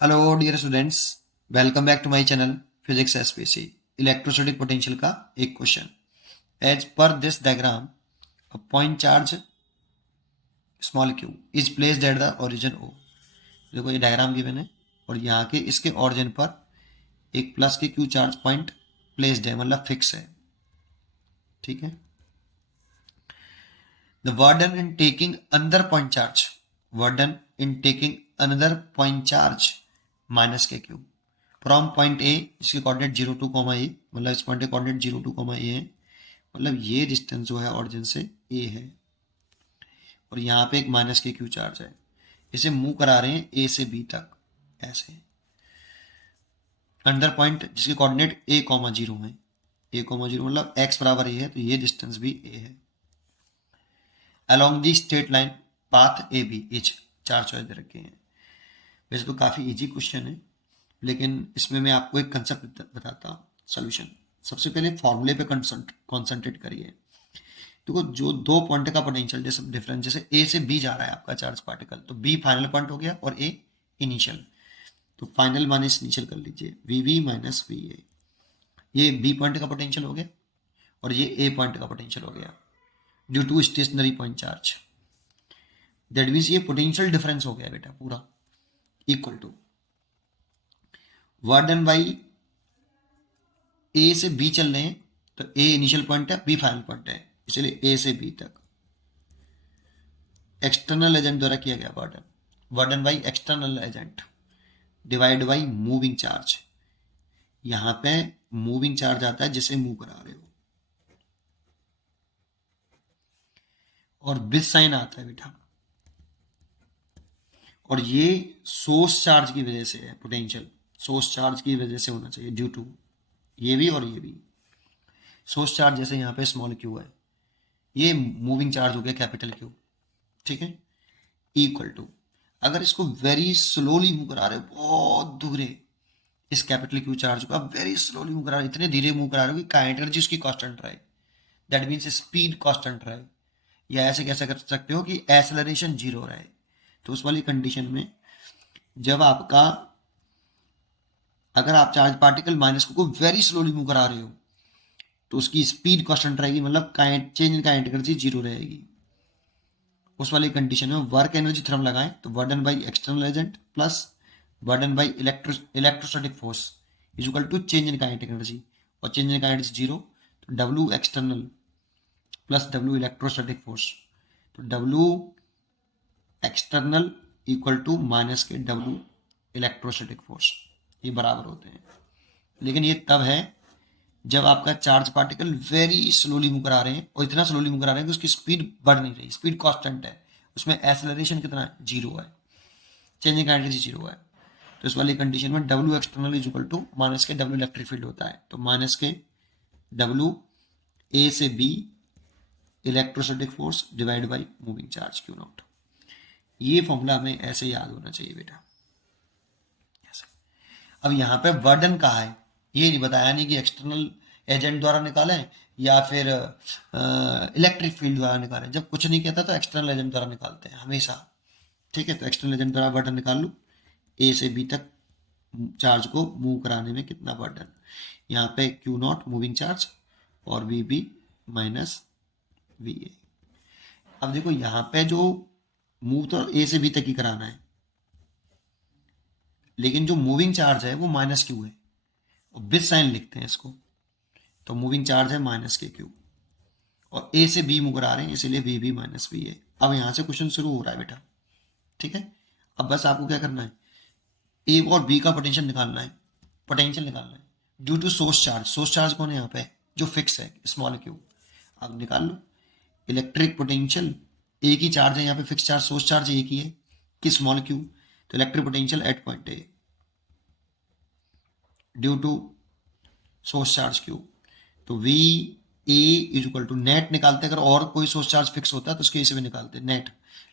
Hello dear students, welcome back to my channel physics SPC. Electrostatic potential का एक question. As per this diagram a point charge small q is placed at the origin O. देखो ये diagram given है और यहाँ के इसके origin पर एक प्लस के क्यू चार्ज पॉइंट प्लेस्ड है, मतलब फिक्स है। ठीक है। The वर्डन in taking another point charge, वर्डन in taking another point charge minus K Q from point A, जिसके कोऑर्डिनेट 0 2 ए, मतलब इस पॉइंट के कोऑर्डिनेट 0 2 ए है, मतलब ये डिस्टेंस जो है ऑरिजिन से ए है और यहाँ पे एक माइनस के क्यू चार्ज है। इसे मूव करा रहे हैं ए से बी तक ऐसे। अंडर पॉइंट जिसके कोऑर्डिनेट ए कॉमा 0 है, ए कॉमा 0 मतलब एक्स बराबर ए है, तो ये डिस्टेंस भी ए है। Along the straight line path A B H, चार चॉइस दे रखे हैं। वैसे तो काफ़ी इजी क्वेश्चन है, लेकिन इसमें मैं आपको एक कंसेप्ट बताता हूँ। सोल्यूशन, सबसे पहले फॉर्मूले पे कॉन्सेंट्रेट करिए। देखो जो दो पॉइंट का पोटेंशियल जैसे डिफरेंस, जैसे ए से बी जा रहा है आपका चार्ज पार्टिकल, तो बी फाइनल पॉइंट हो गया और ए इनिशियल, तो फाइनल माइनस इनिशियल कर लीजिए, V V minus V A. ये बी पॉइंट का पोटेंशियल हो गया और ये ए पॉइंट का पोटेंशियल हो गया due to stationary point charge. That means ये पोटेंशियल डिफरेंस हो गया बेटा पूरा, equal to work done by A से बी चल रहे हैं, तो ए इनिशियल पॉइंट है, बी फाइनल पॉइंट है, इसलिए ए से बी तक एक्सटर्नल एजेंट द्वारा किया गया work done, work done by external agent divide by moving charge. यहां पे मूविंग चार्ज आता है जिसे मूव करा रहे हो, और विद साइन आता है बेटा, और ये सोर्स चार्ज की वजह से है। पोटेंशियल सोर्स चार्ज की वजह से होना चाहिए, ड्यू टू ये भी और ये भी। सोर्स चार्ज जैसे यहाँ पे स्मॉल क्यू है, ये मूविंग चार्ज हो गया कैपिटल क्यू। ठीक है। इक्वल टू, अगर इसको वेरी स्लोली मूव करा रहे हो, बहुत दूर है, इस कैपिटल क्यू चार्ज को आप वेरी स्लोली मूव करा रहे हो, इतने धीरे मूव करा रहे हो कि काइनेटिक एनर्जी उसकी कांस्टेंट रहे, दैट मीन्स स्पीड कांस्टेंट रहे। या ऐसे कैसे कर सकते हो कि एक्सेलरेशन 0 रहे। तो उस वाली कंडीशन में जब आपका, अगर आप चार्ज पार्टिकल माइनस को वेरी स्लोली मूव करा रहे हो, तो उसकी स्पीड कांस्टेंट रहेगी, मतलब चेंज इन काइनेटिक एनर्जी 0 रहेगी। उस वाली कंडीशन में वर्क एनर्जी थ्योरम लगाएं, तो work done by external agent plus work done by electrostatic force is equal to change in kinetic energy, और चेंज इन काइनेटिक 0, तो W external plus W electrostatic force, तो W external equal to minus के W electrostatic force, ये बराबर होते हैं। लेकिन ये तब है जब आपका charge particle very slowly move करा रहे हैं, और इतना स्लोली मूव करा रहे हैं कि उसकी स्पीड बढ़ नहीं रही, स्पीड कांस्टेंट है, उसमें एक्सेलरेशन कितना है, 0 है, चेंजिंग काइनेटिक 0 है। तो इस वाली कंडीशन में W external is equal to minus के डब्ल्यू इलेक्ट्रिक फील्ड होता है, तो माइनस के डब्ल्यू ए से B electrostatic force divide by moving charge q naught. ये फॉर्मूला हमें ऐसे याद होना चाहिए बेटा। अब यहाँ पे वर्डन कहा है, ये नहीं बताया नहीं कि एक्सटर्नल एजेंट द्वारा निकालें या फिर इलेक्ट्रिक फील्ड द्वारा निकालें। जब कुछ नहीं कहता तो एक्सटर्नल एजेंट द्वारा निकालते हैं हमेशा। ठीक है, तो एक्सटर्नल एजेंट द्वारा वर्डन निकाल लो, ए से बी तक चार्ज को मूव कराने में कितना वर्डन, यहाँ पे क्यू नॉट मूविंग चार्ज और V B minus V A. अब देखो यहाँ पे जो मूव तो ए से बी तक ही कराना है, लेकिन जो मूविंग चार्ज है वो माइनस क्यू है, और विद साइन लिखते हैं इसको, तो मूविंग चार्ज है माइनस के क्यू, और ए से बी मूव करा रहे हैं, इसलिए V B minus V A. अब यहां से क्वेश्चन शुरू हो रहा है बेटा। ठीक है, अब बस आपको क्या करना है, ए और बी का पोटेंशियल निकालना है, पोटेंशियल निकालना है due to source charge. Source charge कौन है यहाँ पे, जो फिक्स है, स्मॉल क्यू। अब निकाल लो इलेक्ट्रिक पोटेंशियल, एक ही चार्ज है यहाँ पे, फिक्स चार्ज, सोर्स चार्ज एक ही है कि स्मॉल क्यू, तो electric potential at point A due to source charge Q, तो V A is equal to net निकालते हैं। अगर और कोई सोर्स चार्ज फिक्स होता है तो उसके इसे भी निकालते हैं नेट,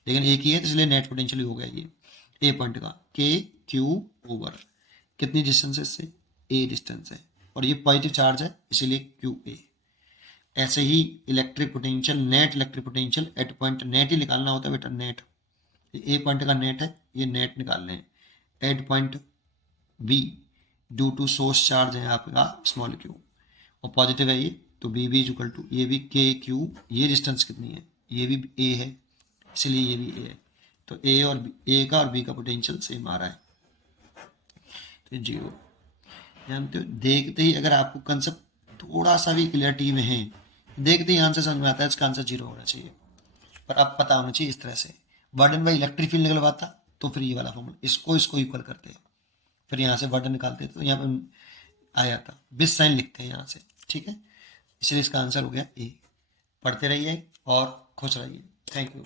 लेकिन एक ही है तो इसलिए नेट पोटेंशियल हो गया ये ए पॉइंट का, के क्यू ओवर कितनी डिस्टेंस है इससे, ए डिस्टेंस है, और ये पॉजिटिव चार्ज है इसीलिए क्यू ए। ऐसे ही electric potential, net electric potential at point, net ही निकालना होता है बेटा, नेट ए पॉइंट का नेट है, ये नेट निकालने हैं at point B due to source charge है आपका स्मॉल क्यू, और पॉजिटिव है ये, तो बी भी इक्वल टू ये भी के क्यू, ये डिस्टेंस कितनी है, ये भी ए है, इसलिए ये भी ए है, तो ए और ए का और बी का पोटेंशियल सेम आ रहा है, तो जीरो। जानते हो, देखते ही अगर आपको कंसेप्ट थोड़ा सा भी क्लियरिटी में है, देखते ही आंसर समझ में आता है, इसका आंसर जीरो होना चाहिए, पर अब पता होना चाहिए इस तरह से वर्डन बाई इलेक्ट्रिक फील्ड निकलवाता, तो फिर ये वाला फॉर्मूला इसको इक्वल करते हैं, फिर यहाँ से वर्डन निकालते हैं, तो यहाँ पे आ जाता, बिस साइन लिखते हैं यहाँ से, ठीक है, इसलिए इसका आंसर हो गया ए। पढ़ते रहिए और खुश रहिए, थैंक यू।